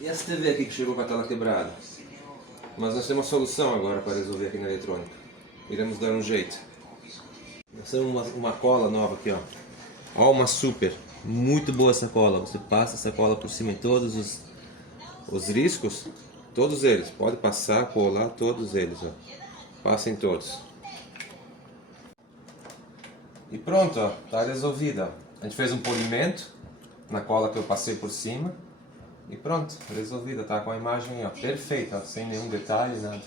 E essa TV aqui que chegou com a tela quebrada? Mas nós temos uma solução agora para resolver aqui na eletrônica. Iremos dar um jeito. Nós temos uma cola nova aqui, ó. Ó, uma super. Muito boa essa cola. Você passa essa cola por cima em todos os riscos. Todos eles. Pode passar, colar todos eles, ó. Passa em todos. E pronto, ó. Tá resolvida. A gente fez um polimento na cola que eu passei por cima. E pronto, resolvida. Tá com a imagem, ó, perfeita, sem nenhum detalhe, nada.